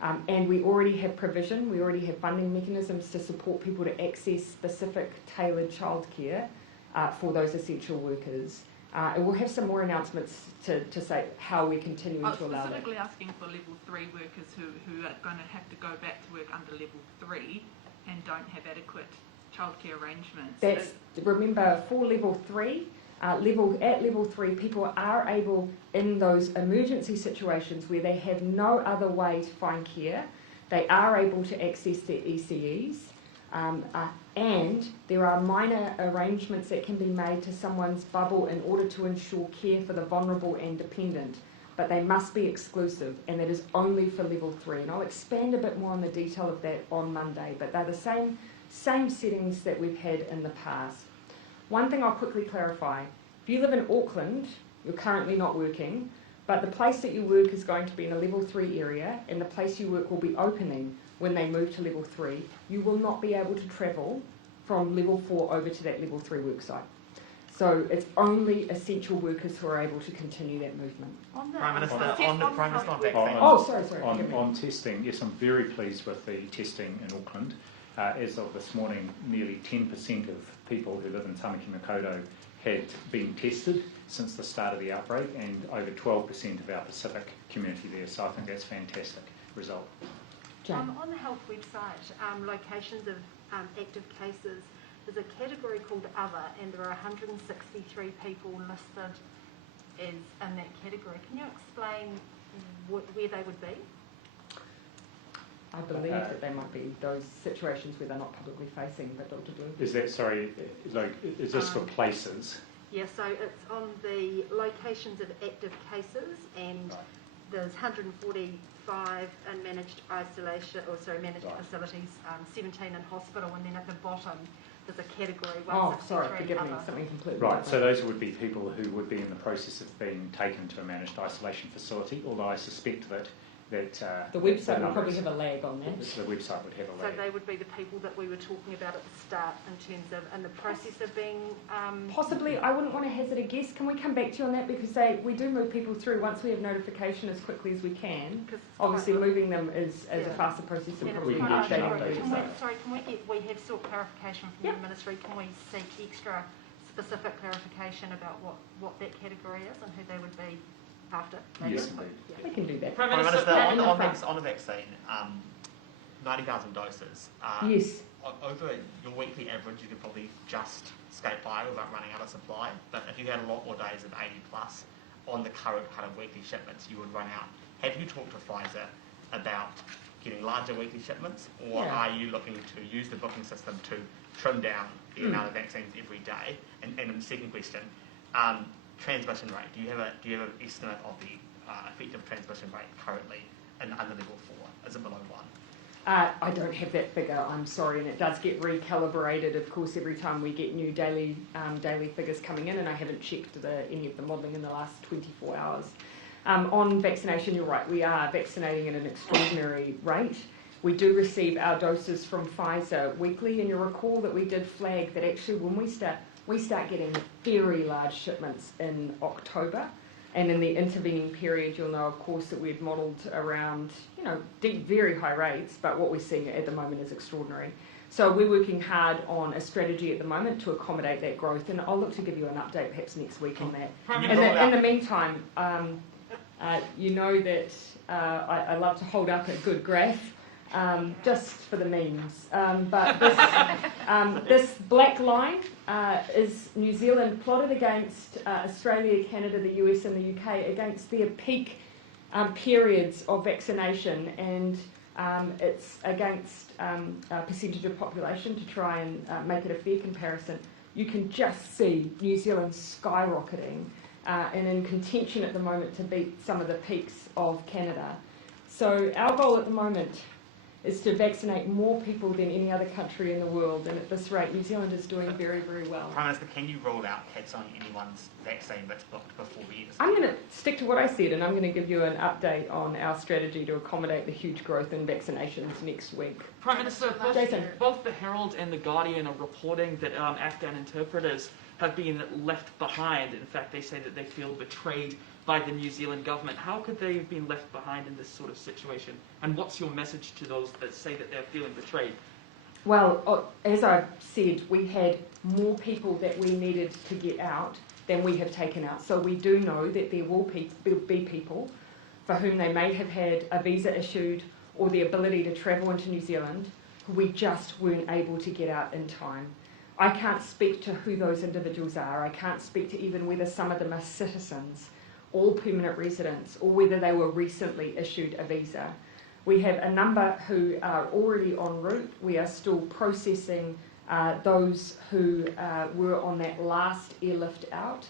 And we already have provision, we already have funding mechanisms to support people to access specific tailored childcare for those essential workers. And we'll have some more announcements to say how we're continuing to allow that. Specifically asking for level 3 workers who are going to have to go back to work under level 3 and don't have adequate childcare arrangements. Remember, for level 3, at level 3, people are able, in those emergency situations where they have no other way to find care, they are able to access their ECEs, and there are minor arrangements that can be made to someone's bubble in order to ensure care for the vulnerable and dependent, but they must be exclusive, and that is only for level 3. And I'll expand a bit more on the detail of that on Monday, but they're the same settings that we've had in the past. One thing I'll quickly clarify, if you live in Auckland, you're currently not working, but the place that you work is going to be in a level 3 area, and the place you work will be opening when they move to level 3. You will not be able to travel from level 4 over to that level 3 work site. So it's only essential workers who are able to continue that movement. Prime Minister, on vaccines. On testing, yes, I'm very pleased with the testing in Auckland. As of this morning, nearly 10% of people who live in Tamaki Makaurau had been tested since the start of the outbreak, and over 12% of our Pacific community there. So I think that's a fantastic result. On the health website, locations of active cases, there's a category called Other, and there are 163 people listed as in that category. Can you explain where they would be? I believe that they might be those situations where they're not publicly facing, but Dr. Blue? Is that, sorry, like, is this for places? Yeah, so it's on the locations of active cases, and there's 145 in managed isolation, managed facilities, 17 in hospital, and then at the bottom there's a category 163. Oh, sorry, forgive me, something completely Right, different. so those would be people who would be in the process of being taken to a managed isolation facility, although I suspect that the website would probably have a lag on that. The website would have a lag. So they would be the people that we were talking about at the start in terms of in the process of being... Possibly, I wouldn't want to hazard a guess. Can we come back to you on that? Because we do move people through once we have notification as quickly as we can. Obviously, moving them is a faster process than probably updating the website. We have sought clarification from the Ministry. Can we seek extra specific clarification about what that category is and who they would be after? Yes, we can do that. Prime Minister, on the vaccine, 90,000 doses. Yes. Over your weekly average, you could probably just skate by without running out of supply. But if you had a lot more days of 80 plus on the current kind of weekly shipments, you would run out. Have you talked to Pfizer about getting larger weekly shipments, or are you looking to use the booking system to trim down the amount of vaccines every day? And the second question, transmission rate. Do you have an estimate of the effective transmission rate currently under level 4? Is it below 1? I don't have that figure, I'm sorry, and it does get recalibrated, of course, every time we get new daily figures coming in, and I haven't checked any of the modelling in the last 24 hours. On vaccination, you're right, we are vaccinating at an extraordinary rate. We do receive our doses from Pfizer weekly, and you'll recall that we did flag that actually when we start getting very large shipments in October, and in the intervening period, you'll know, of course, that we've modelled around, very high rates, but what we're seeing at the moment is extraordinary. So we're working hard on a strategy at the moment to accommodate that growth, and I'll look to give you an update perhaps next week on that. In the meantime, you know that I love to hold up a good graph. Just for the memes. But this black line is New Zealand plotted against Australia, Canada, the US and the UK against their peak periods of vaccination, and it's against a percentage of population to try and make it a fair comparison. You can just see New Zealand skyrocketing and in contention at the moment to beat some of the peaks of Canada. So our goal at the moment is to vaccinate more people than any other country in the world, and at this rate New Zealand is doing very, very well. Prime Minister, can you rule out cancelling anyone's vaccine that's booked before the end of I'm going to stick to what I said, and I'm going to give you an update on our strategy to accommodate the huge growth in vaccinations next week. Prime Minister, Jason. Both the Herald and the Guardian are reporting that Afghan interpreters have been left behind. In fact, they say that they feel betrayed by the New Zealand government. How could they have been left behind in this sort of situation? And what's your message to those that say that they're feeling betrayed? Well, as I've said, we had more people that we needed to get out than we have taken out. So we do know that there will be people for whom they may have had a visa issued or the ability to travel into New Zealand who we just weren't able to get out in time. I can't speak to who those individuals are. I can't speak to even whether some of them are citizens or permanent residents, or whether they were recently issued a visa. We have a number who are already en route. We are still processing those who were on that last airlift out,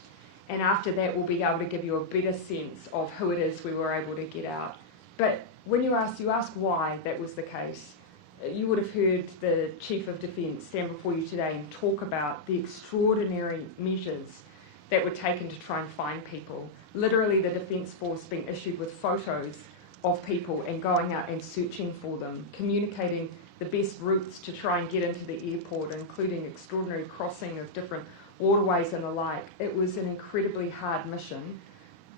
and after that we'll be able to give you a better sense of who it is we were able to get out. But when you ask why that was the case, you would have heard the Chief of Defence stand before you today and talk about the extraordinary measures that were taken to try and find people. Literally the Defence Force being issued with photos of people and going out and searching for them, communicating the best routes to try and get into the airport, including extraordinary crossing of different waterways and the like. It was an incredibly hard mission.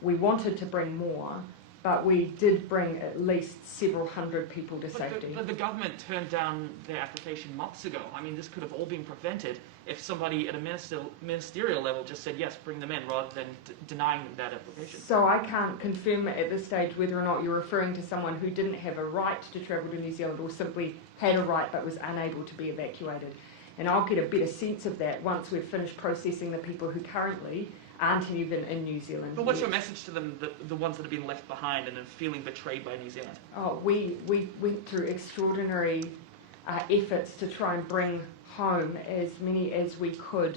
We wanted to bring more, but we did bring at least several hundred people to safety. But the government turned down their application months ago. I mean, this could have all been prevented if somebody at a ministerial level just said, yes, bring them in, rather than denying them that application. So I can't confirm at this stage whether or not you're referring to someone who didn't have a right to travel to New Zealand or simply had a right but was unable to be evacuated. And I'll get a better sense of that once we've finished processing the people who currently aren't even in New Zealand. But what's your message to them, the ones that have been left behind and are feeling betrayed by New Zealand? Oh, we went through extraordinary efforts to try and bring home as many as we could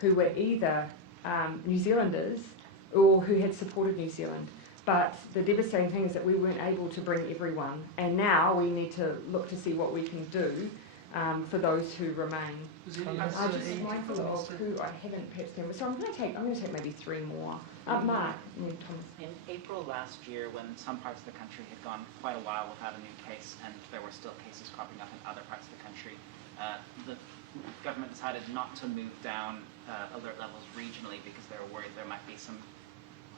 who were either New Zealanders or who had supported New Zealand. But the devastating thing is that we weren't able to bring everyone, and now we need to look to see what we can do for those who remain. I'm just mindful of who I haven't perhaps known. So I'm going to take maybe three more. Mark, and then Thomas. In April last year, when some parts of the country had gone quite a while without a new case, and there were still cases cropping up in other parts of the country, the government decided not to move down alert levels regionally because they were worried there might be some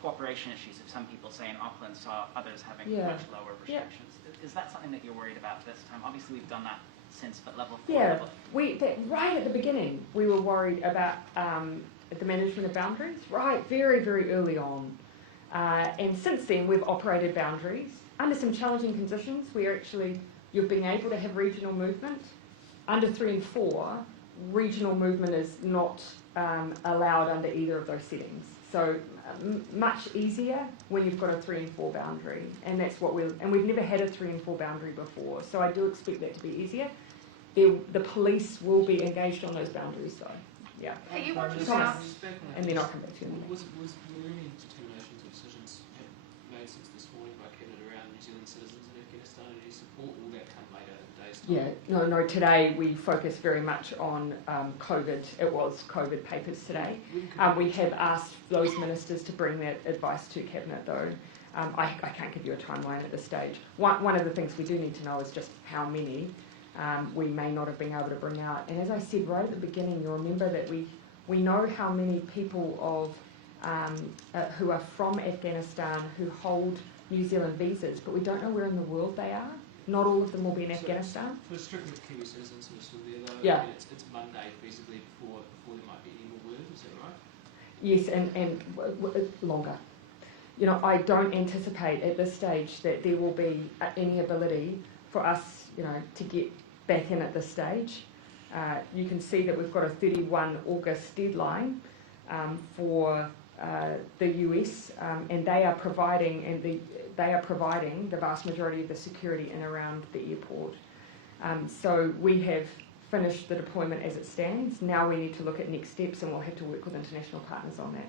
cooperation issues if some people, say in Auckland, saw others having much lower restrictions. Is that something that you're worried about this time? Obviously, we've done that since, but level 4. Yeah, right at the beginning, we were worried about the management of boundaries, right, very, very early on. And since then, we've operated boundaries under some challenging conditions where actually you've been able to have regional movement. Under 3 and 4, regional movement is not allowed under either of those settings. So much easier when you've got a 3 and 4 boundary, and that's what we've never had a 3 and 4 boundary before. So I do expect that to be easier. The police will be engaged on those boundaries, though. Yeah. Are you worried Thomas, about? and then I'll come back to you. Was there any determinations or decisions made since this morning by Cabinet around New Zealand citizens in Afghanistan? And do you support all that come later in days' time? Yeah, no, today we focus very much on COVID. It was COVID papers today. We have asked those ministers to bring that advice to Cabinet, though. I can't give you a timeline at this stage. One of the things we do need to know is just how many we may not have been able to bring out. And as I said right at the beginning, you'll remember that we know how many people who are from Afghanistan who hold New Zealand visas, but we don't know where in the world they are. Not all of them will be in Afghanistan. We're strictly with Kiwi citizens who are still there, though. Yeah. I mean, it's Monday, basically, before there might be any more word. Is that right? Yes, and longer. You know, I don't anticipate at this stage that there will be any ability for us, to get back in at this stage. You can see that we've got a 31 August deadline for the US, and they are providing the vast majority of the security in around the airport. So we have finished the deployment as it stands. Now we need to look at next steps, and we'll have to work with international partners on that.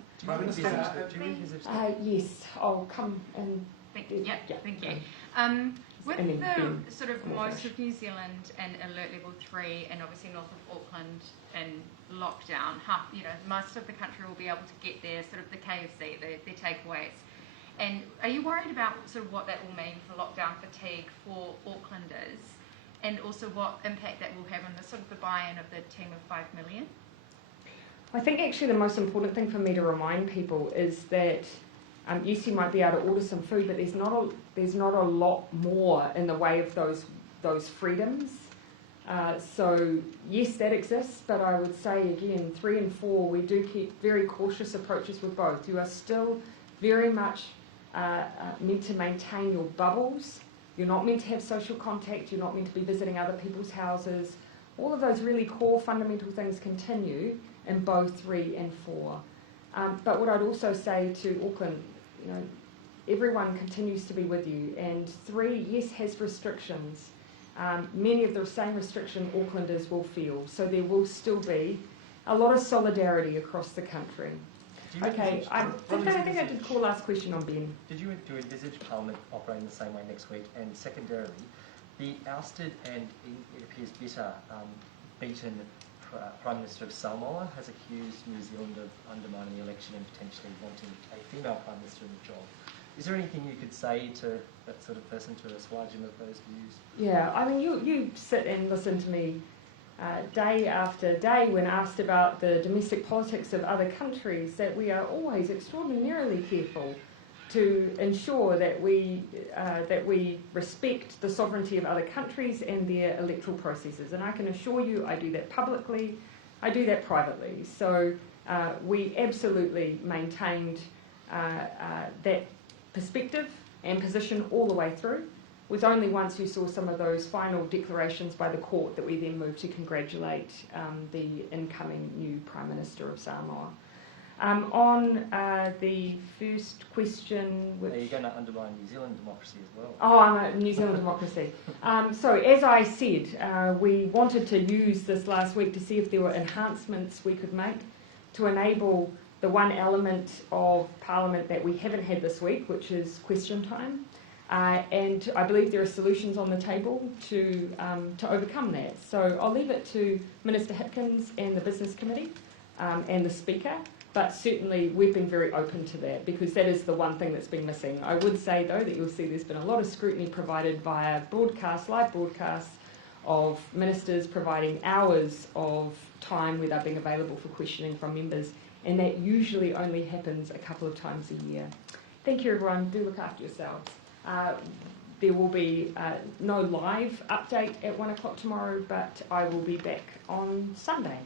Yes, I'll come and... Thank you. With the sort of most of New Zealand and alert level 3, and obviously north of Auckland and lockdown, most of the country will be able to get their sort of the KFC, their takeaways. And are you worried about sort of what that will mean for lockdown fatigue for Aucklanders, and also what impact that will have on the sort of the buy-in of the team of 5 million? I think actually the most important thing for me to remind people is that yes, you might be able to order some food, but there's not a lot more in the way of those freedoms. So yes, that exists, but I would say again, 3 and 4, we do keep very cautious approaches with both. You are still very much meant to maintain your bubbles. You're not meant to have social contact. You're not meant to be visiting other people's houses. All of those really core fundamental things continue in both 3 and 4. But what I'd also say to Auckland, everyone continues to be with you, and 3, yes, has restrictions. Many of the same restriction Aucklanders will feel, so there will still be a lot of solidarity across the country. Okay, I think I did call last question on Ben. Did you envisage Parliament operating the same way next week? And secondarily, the ousted and, it appears, better beaten Prime Minister of Samoa has accused New Zealand of undermining the election and potentially wanting a female Prime Minister in the job. Is there anything you could say to that sort of person to assuage him of those views? Yeah, I mean, you sit and listen to me day after day when asked about the domestic politics of other countries, that we are always extraordinarily careful to ensure that we respect the sovereignty of other countries and their electoral processes. And I can assure you I do that publicly, I do that privately. So we absolutely maintained that perspective and position all the way through. It was only once you saw some of those final declarations by the court that we then moved to congratulate the incoming new Prime Minister of Samoa. On the first question... Are you going to undermine New Zealand democracy as well? Oh, I'm a New Zealand democracy. So, as I said, we wanted to use this last week to see if there were enhancements we could make to enable the one element of Parliament that we haven't had this week, which is question time. And I believe there are solutions on the table to overcome that. So I'll leave it to Minister Hipkins and the Business Committee and the Speaker, but certainly we've been very open to that because that is the one thing that's been missing. I would say, though, that you'll see there's been a lot of scrutiny provided via live broadcasts of ministers providing hours of time where they're being available for questioning from members, and that usually only happens a couple of times a year. Thank you, everyone. Do look after yourselves. There will be no live update at 1 o'clock tomorrow, but I will be back on Sunday.